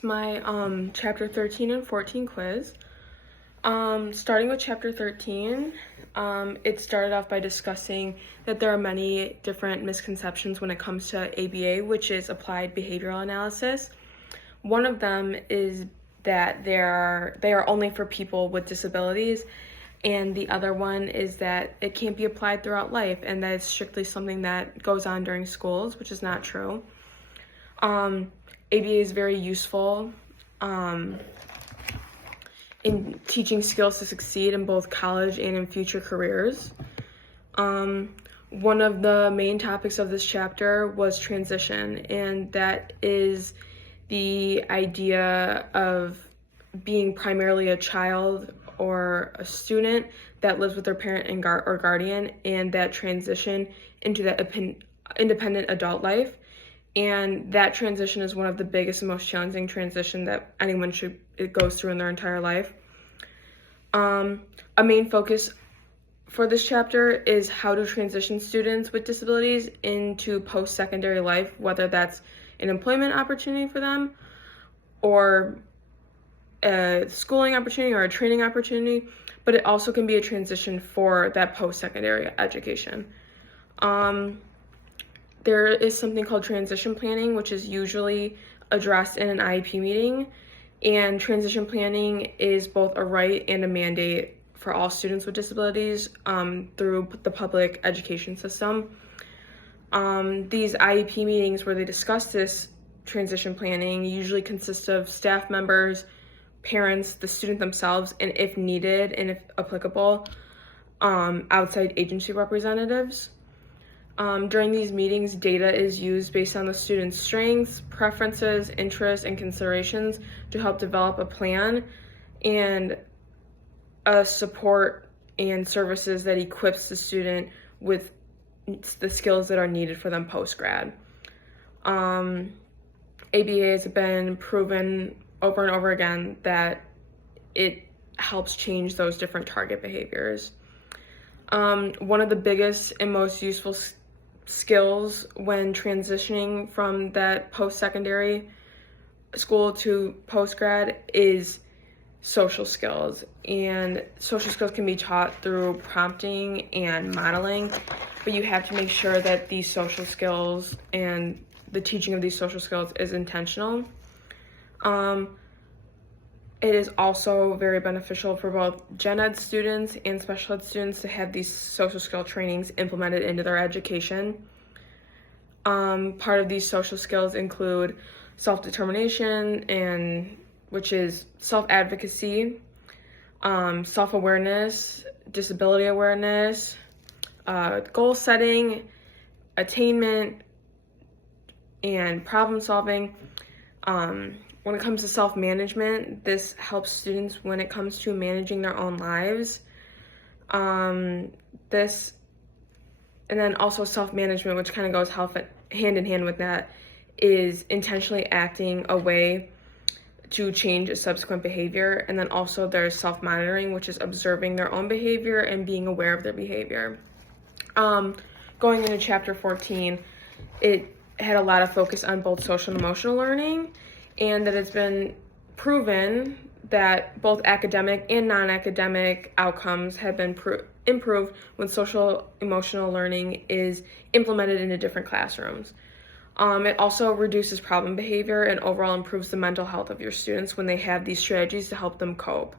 It's my chapter 13 and 14 quiz. Starting with chapter 13, it started off by discussing that there are many different misconceptions when it comes to ABA, which is applied behavioral analysis. One of them is that they are only for people with disabilities, and the other one is that it can't be applied throughout life, and that it's strictly something that goes on during schools, which is not true. ABA is very useful in teaching skills to succeed in both college and in future careers. One of the main topics of this chapter was transition, and that is the idea of being primarily a child or a student that lives with their parent and or guardian, and that transition into that independent adult life. And that transition is one of the biggest and most challenging transition that anyone goes through in their entire life. A main focus for this chapter is how to transition students with disabilities into post-secondary life, whether that's an employment opportunity for them or a schooling opportunity or a training opportunity, but it also can be a transition for that post-secondary education. There is something called transition planning, which is usually addressed in an IEP meeting, and transition planning is both a right and a mandate for all students with disabilities through the public education system. These IEP meetings where they discuss this transition planning usually consist of staff members, parents, the student themselves, and if needed and if applicable, outside agency representatives. During these meetings, data is used based on the student's strengths, preferences, interests, and considerations to help develop a plan and a support and services that equips the student with the skills that are needed for them post-grad. ABA has been proven over and over again that it helps change those different target behaviors. One of the biggest and most useful skills when transitioning from that post-secondary school to post-grad is social skills, and social skills can be taught through prompting and modeling, but you have to make sure that these social skills and the teaching of these social skills is intentional. It is also very beneficial for both gen ed students and special ed students to have these social skill trainings implemented into their education. Part of these social skills include self-determination, which is self-advocacy, self-awareness, disability awareness, goal setting, attainment, and problem solving. When it comes to self-management, this helps students when it comes to managing their own lives. And then also self-management, which kind of goes hand in hand with that, is intentionally acting a way to change a subsequent behavior. And then also there's self-monitoring, which is observing their own behavior and being aware of their behavior. Going into chapter 14, it had a lot of focus on both social and emotional learning, and that it's been proven that both academic and non-academic outcomes have been improved when social emotional learning is implemented into different classrooms. It also reduces problem behavior and overall improves the mental health of your students when they have these strategies to help them cope.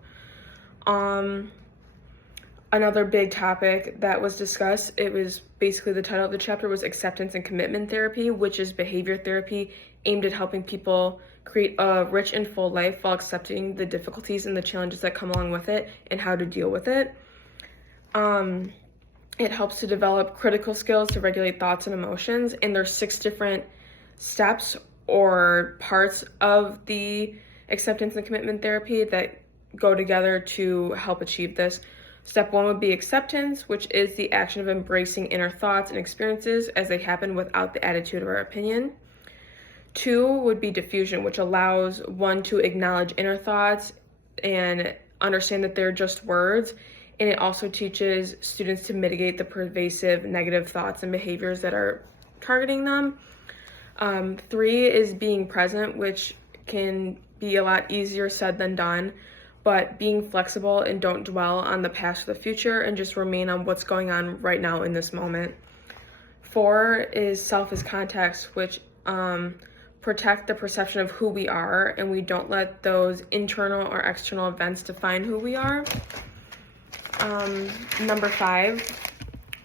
Another big topic that was discussed, it was basically the title of the chapter was Acceptance and Commitment Therapy, which is behavior therapy aimed at helping people create a rich and full life while accepting the difficulties and the challenges that come along with it and how to deal with it. It helps to develop critical skills to regulate thoughts and emotions, and there's 6 different steps or parts of the acceptance and commitment therapy that go together to help achieve this. Step 1 would be acceptance, which is the action of embracing inner thoughts and experiences as they happen without the attitude or opinion. 2 would be diffusion, which allows one to acknowledge inner thoughts and understand that they're just words, and it also teaches students to mitigate the pervasive negative thoughts and behaviors that are targeting them. 3 is being present, which can be a lot easier said than done, but being flexible and don't dwell on the past or the future and just remain on what's going on right now in this moment. 4 is self as context, which protect the perception of who we are, and we don't let those internal or external events define who we are. Number 5,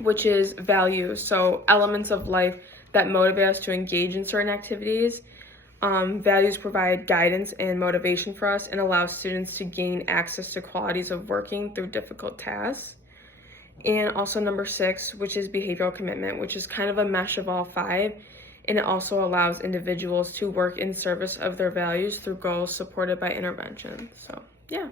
which is values, so elements of life that motivate us to engage in certain activities. Values provide guidance and motivation for us and allow students to gain access to qualities of working through difficult tasks. And also number 6, which is behavioral commitment, which is kind of a mesh of all 5, and it also allows individuals to work in service of their values through goals supported by intervention. So, yeah.